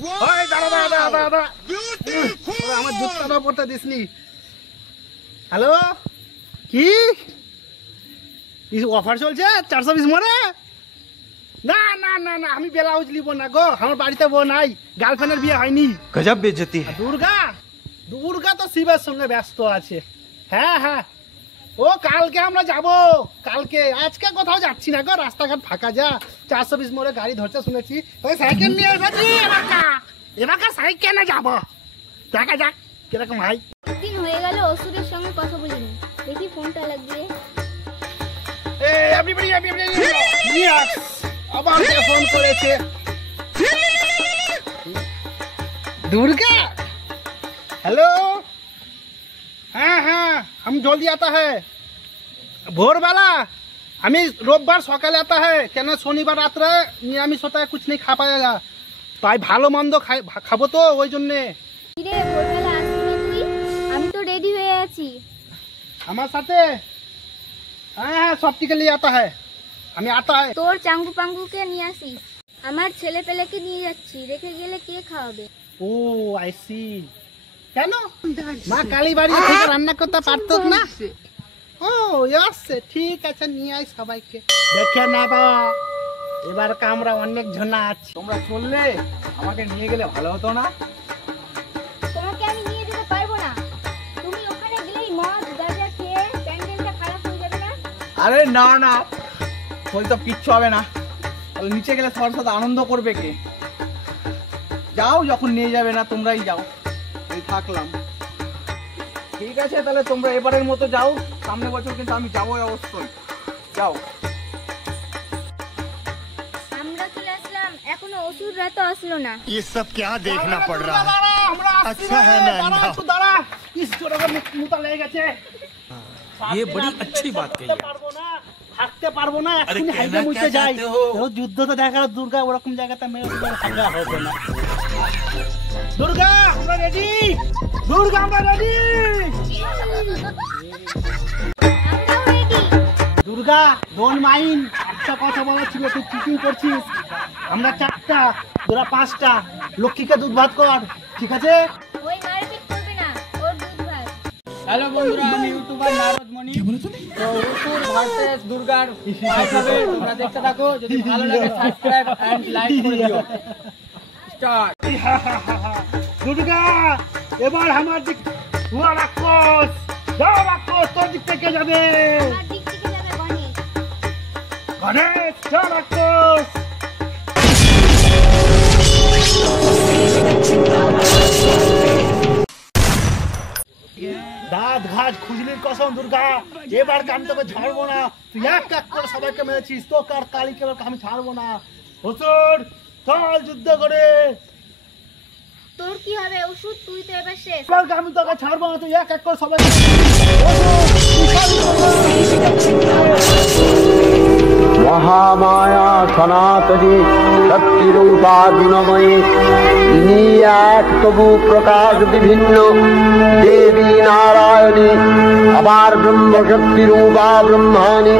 ওই দাঁড়া দাঁড়া দাঁড়া দাঁড়া, আমার জুতটা পড়তে দিসনি। হ্যালো, কি অফার চলছে 420 মরে? না না না না, আমি ব্লাউজ নিব না গো, আমার বাড়িতে বউ নাই, গার্লফ্রেন্ডের বিয়ে হয়নি। গজব বেজতি। দুর্গা দুর্গা তো শিবের সঙ্গে ব্যস্ত আছে। হ্যাঁ হ্যাঁ, ও কালকে আমরা যাব, কালকে, আজকে কোথাও যাচ্ছি না গো, রাস্তাঘাট ফাঁকা যা। 420 মোড়ে গাড়ি ধরছে শুনেছি, ওই সাইকেল নিয়ে এসেছি। এবার সাইকেল না যাবো, দেখা যাক কিরকম হয়। দিন হয়ে গেল অসুরের সঙ্গে কথা বলিনি, দেখি ফোনটা লাগবে। আবার ফোন করেছে दुर्गा। हेलो, हाँ हाँ, हम जल्दी आता है भोरবেলা। আমি রোববার সকালে आता है, কেন শনিবার রাত্রে নিরামিষ होता है, कुछ नहीं खा पाएगा, তাই ভালো মন্দ খাবো তো ওই জন্যে। কিরে ভোরবেলা আসবি না তুই? আমি তো রেডি হয়ে আছি। আমার সাথে? হ্যাঁ হ্যাঁ, সব থেকে নিয়ে आता है, আমি आता है। তোর চাঙ্গু পাঙ্গুকে নিয়ে আসিস, আমার ছেলে পেলেকে নিয়ে যাচ্ছি, রেখে গেলে কে খাওয়াবে? ও আই সি। কেন মা কালী বাড়ি থেকে রান্না করতে পারতো না? ও ইয়েস, ঠিক আছে, নিয়ে আয় সবাইকে, দেখে নেবা। এবার আমরা অনেক জনা আছি। তোমরা চললে আমাকে নিয়ে গেলে ভালো হতো না? তোমাকে আমি নিয়ে যেতে পারবো না, তুমি ওখানে গেলেই মদ গাঁজা খেয়ে প্যান্ডেলটা খারাপ হয়ে যাবে না? আরে না না, ওই তো কিচ্ছু হবে না, তাহলে নিচে গেলে সবার সাথে আনন্দ করবে কে? যাও, যখন নিয়ে যাবে না তোমরাই যাও, এই থাকলাম। ঠিক আছে, তাহলে তোমরা এবারের মতো যাও, সামনের বছর কিন্তু আমি যাবোই অবশ্যই, যাও। আমরা চলে আসলাম, এখনো অসুররা তো আসলো না। ये सब क्या देखना पड़ रहा है? अच्छा है मैं अंधा। दाঁড়া, ইস জোরে মুতা লেগে গেছে। ये बड़ी अच्छी बात कही है। পারবো না, থাকতে পারবো না, এখনই হাইতে মুইতে যাই। ও যুদ্ধ তো দেখা গেল, দুর্গা ওরকম জায়গাতে মেরে হাঙ্গা হবে না। দুর্গা আমরা রেডি, দুর্গা আমরা রেডি, আমরাও রেডি। দুর্গা ডোন্ট মাইন্ড, একটা কথা বলা ছিল, তুই চিটিং করছিস। আমরা 4টা, তোরা 5টা, লক্ষ্মীকে দুধ ভাত কর, ঠিক আছে? ওই মারপিট করবে না, ওর দুধ ভাত। হ্যালো বন্ধুরা, আমি ইউটিউবার নারদ মনি। তো অসুর ভার্সেস দুর্গার ফাইট হবে, তোমরা দেখতে থাকো। যদি ভালো লাগে সাবস্ক্রাইব এন্ড লাইক করে দিও। স্টার্ট। দুর্গা এবার আমার দিক, হুয়া রাক্ষস, যাও রাক্ষস, তোর দিক থেকে যাবে। আমার দিক থেকে যাবে গণেশ। গণেশ, যাও রাক্ষস। দাঁত ঘাট খুজলির কসম দুর্গা, এবার আমি তোকে ছাড়বো না। তুই এক এক করে সবাইকে মেরেছিস, তো কার কালীকে এবার আমি ছাড়বো না। অসুর চল যুদ্ধ করে। তোর কি হবে ওষুধ, তুই তো এবার শেষ। এবার আমি তোকে ছাড়বো না, তুই এক এক করে সবাই। মহামায়া সনাতনী শক্তিরূপা গুণময়ী, ইনি এক তবু প্রকাশ বিভিন্ন, দেবী নারায়ণী, আবার ব্রহ্মশক্তিরূপা ব্রহ্মাণী।